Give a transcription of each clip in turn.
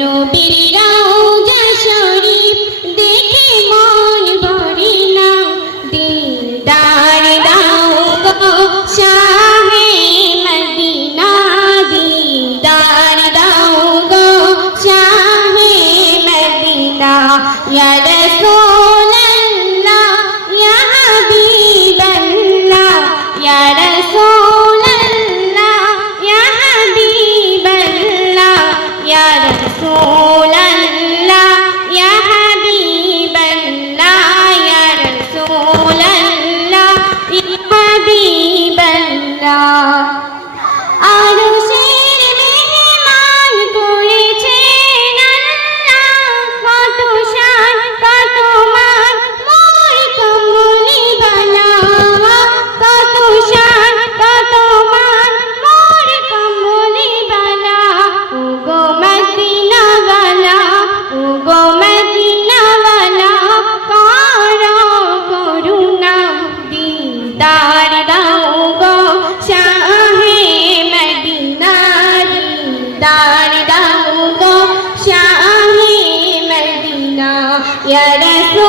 নবীর യരസൂ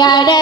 yeah.